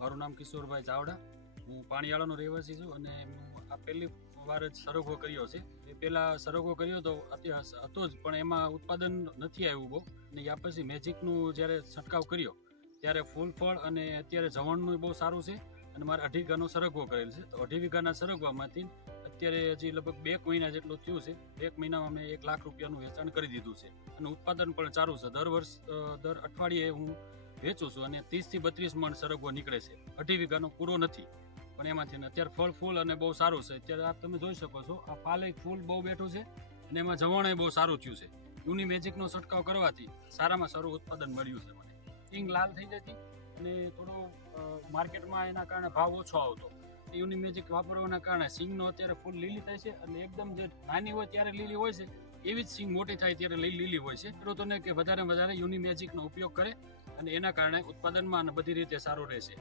મારું નામ કિશોરભાઈ ચાવડા. હું પાણીયાળાનો રહેવાસી છું અને આ પહેલી વાર જ સરગવો કર્યો છે. એ પહેલાં સરગવો કર્યો તો અત્યારે હતો જ, પણ એમાં ઉત્પાદન નથી આવ્યું બહુ. અને યા પછી મેજિકનું જ્યારે છંટકાવ કર્યો, ત્યારે ફૂલ ફળ અને અત્યારે જવણનું બહુ સારું છે અને મારે અઢી વીઘાનો સરગવો કરેલ છે. તો અઢી વીઘાના સરગવામાંથી અત્યારે હજી લગભગ બે મહિના જેટલું થયું છે. એક મહિનામાં મેં એક લાખ રૂપિયાનું વેચાણ કરી દીધું છે. અને ઉત્પાદન પણ સારું છે. દર વર્ષ દર અઠવાડિયે હું વેચું છું અને ત્રીસથી બત્રીસ મણ સરગવો નીકળે છે. અઢી વીઘાનો પૂરો નથી. પણ એમાંથી અત્યારે ફળ, ફૂલ અને બહુ સારું છે. અત્યારે આપ તમે જોઈ શકો છો, આ પાલે ફૂલ બહુ બેઠું છે અને એમાં જવાણે બહુ સારું થયું છે. યુની મેજિકનો છંટકાવ કરવાથી સારામાં સારું ઉત્પાદન મળ્યું છે મને. કિંગ લાલ થઈ જતી અને થોડો માર્કેટમાં એના કારણે ભાવ ઓછો આવતો. યુની મેજિક વાપરવાના કારણે સિંગનો અત્યારે ફૂલ લીલી થાય છે અને એકદમ જે નાની હોય ત્યારે લીલી હોય છે, એવી જ સિંગ મોટી થાય ત્યારે લીલી હોય છે. ખેડૂતોને કે વધારે વધારે યુની મેજિકનો ઉપયોગ કરે અને એના કારણે ઉત્પાદનમાં બધી રીતે સારું રહેશે.